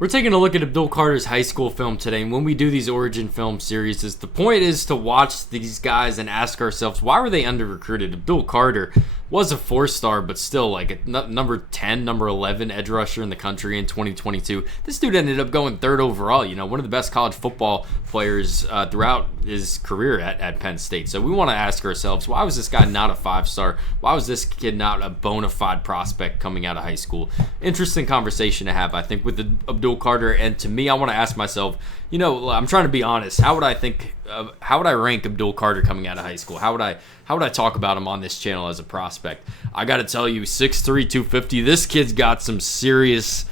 We're taking a look at Abdul Carter's high school film today, and when we do these origin film series, the point is to watch these guys and ask ourselves, why were they under-recruited? Abdul Carter was a four-star, but still like a number 10, number 11 edge rusher in the country in 2022. This dude ended up going third overall, one of the best college football players throughout his career at Penn State. So we want to ask ourselves, why was this guy not a five-star? Why was this kid not a bona fide prospect coming out of high school? Interesting conversation to have, I think, with Abdul Carter. And to me, I want to ask myself, I'm trying to be honest. How would I rank Abdul Carter coming out of high school? How would I talk about him on this channel as a prospect? I got to tell you, 6'3", 250. This kid's got some serious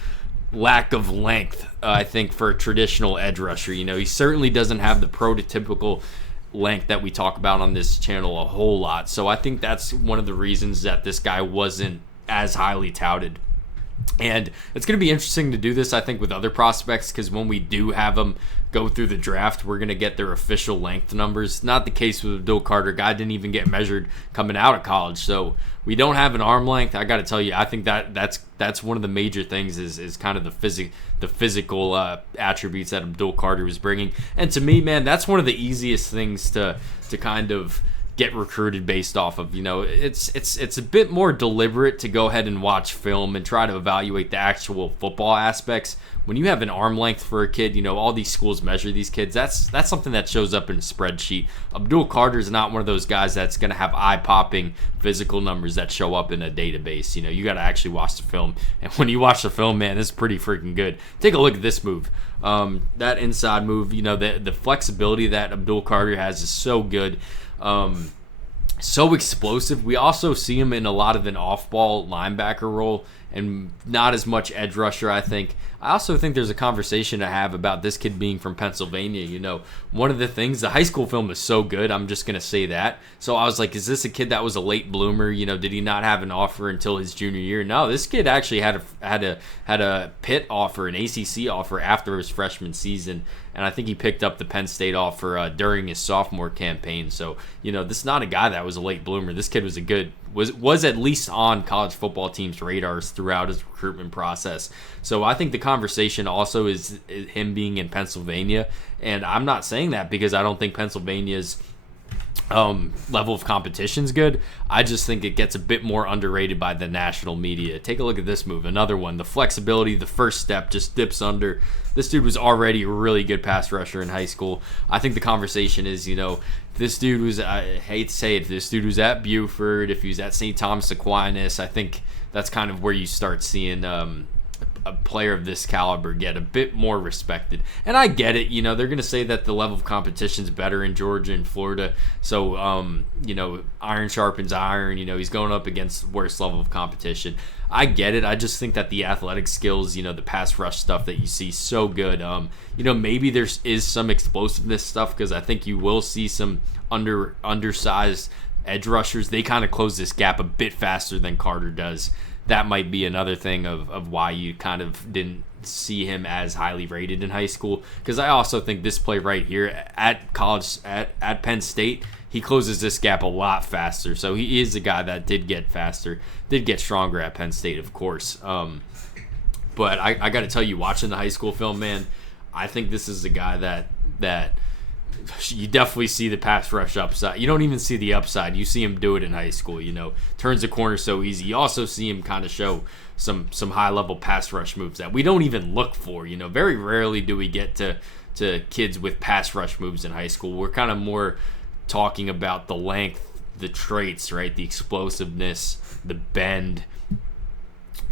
lack of length, I think, for a traditional edge rusher. He certainly doesn't have the prototypical length that we talk about on this channel a whole lot. So I think that's one of the reasons that this guy wasn't as highly touted. And it's going to be interesting to do this, I think, with other prospects, because when we do have them go through the draft, we're going to get their official length numbers. Not the case with Abdul Carter. Guy didn't even get measured coming out of college, so we don't have an arm length. I got to tell you, I think that's one of the major things is kind of the physical attributes that Abdul Carter was bringing. And to me, man, that's one of the easiest things to kind of get recruited based off of. It's a bit more deliberate to go ahead and watch film and try to evaluate the actual football aspects. When you have an arm length for a kid, all these schools measure these kids. That's something that shows up in a spreadsheet. Abdul Carter is not one of those guys that's going to have eye-popping physical numbers that show up in a database. You got to actually watch the film. And when you watch the film, man, it's pretty freaking good. Take a look at this move. That inside move, the flexibility that Abdul Carter has is so good. So explosive. We also see him in a lot of an off-ball linebacker role and not as much edge rusher, I think. I also think there's a conversation to have about this kid being from Pennsylvania. One of the things, the high school film is so good, I'm just going to say that. So I was like, is this a kid that was a late bloomer? Did he not have an offer until his junior year? No, this kid actually had a Pitt offer, an ACC offer after his freshman season. And I think he picked up the Penn State offer during his sophomore campaign. So, this is not a guy that was a late bloomer. This kid was at least on college football teams' radars throughout his recruitment process. So I think the conversation also is him being in Pennsylvania. And I'm not saying that because I don't think Pennsylvania's level of competition is good. I just think it gets a bit more underrated by the national media. Take a look at this move. Another one. The flexibility, the first step just dips under. This dude was already a really good pass rusher in high school. I think the conversation is, this dude was, I hate to say it, if this dude was at Buford, if he was at St. Thomas Aquinas, I think that's kind of where you start seeing a player of this caliber get a bit more respected. And I get it, they're going to say that the level of competition is better in Georgia and Florida. So, iron sharpens iron. He's going up against worst level of competition. I get it. I just think that the athletic skills, the pass rush stuff that you see, so good. Maybe there is some explosiveness stuff because I think you will see some undersized edge rushers. They kind of close this gap a bit faster than Carter does. That might be another thing of why you kind of didn't see him as highly rated in high school. Because I also think this play right here at college, at Penn State, he closes this gap a lot faster. So he is a guy that did get faster, did get stronger at Penn State, of course. But I got to tell you, watching the high school film, man, I think this is a guy that you definitely see the pass rush upside. You don't even see the upside. You see him do it in high school, turns the corner so easy. You also see him kind of show some high-level pass rush moves that we don't even look for. Very rarely do we get to kids with pass rush moves in high school. We're kind of more talking about the length, the traits, right? The explosiveness, the bend.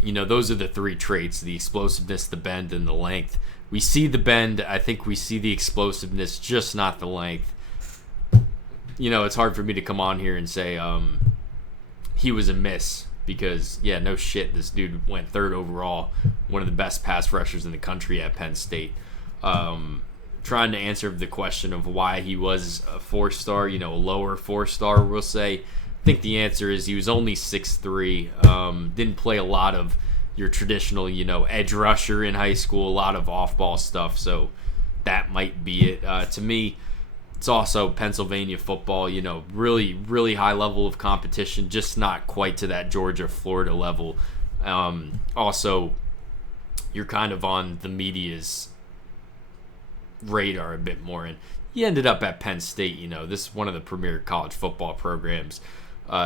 Those are the three traits: the explosiveness, the bend, and the length. We see the bend. I think we see the explosiveness, just not the length. It's hard for me to come on here and say he was a miss because, yeah, no shit, this dude went third overall, one of the best pass rushers in the country at Penn State. Trying to answer the question of why he was a four-star, a lower four-star, we'll say. I think the answer is he was only 6'3", didn't play a lot of your traditional, edge rusher in high school, a lot of off-ball stuff, so that might be it. To me, it's also Pennsylvania football, really, really high level of competition, just not quite to that Georgia, Florida level. Also, you're kind of on the media's radar a bit more. And he ended up at Penn State. This is one of the premier college football programs.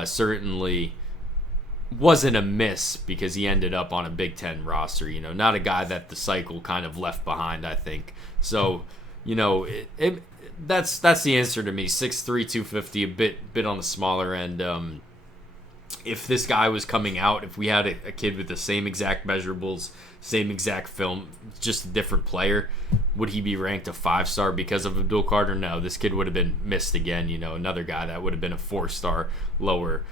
Certainly wasn't a miss because he ended up on a Big Ten roster. Not a guy that the cycle kind of left behind, I think. So, that's the answer to me. 6'3", 250, a bit on the smaller end. If this guy was coming out, if we had a kid with the same exact measurables, same exact film, just a different player, would he be ranked a 5-star because of Abdul Carter? No, this kid would have been missed again. Another guy that would have been a 4-star, lower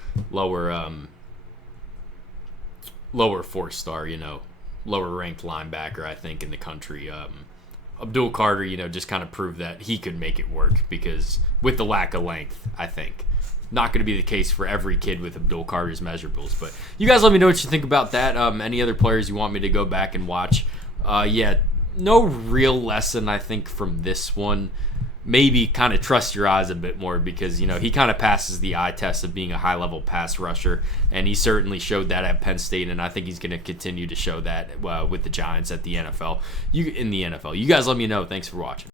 4-star, lower ranked linebacker, I think, in the country. Abdul Carter, just kind of proved that he could make it work because with the lack of length, I think. Not going to be the case for every kid with Abdul Carter's measurables. But you guys let me know what you think about that. Any other players you want me to go back and watch? No real lesson, I think, from this one. Maybe kind of trust your eyes a bit more because, he kind of passes the eye test of being a high-level pass rusher, and he certainly showed that at Penn State, and I think he's going to continue to show that with the Giants in the NFL. You guys let me know. Thanks for watching.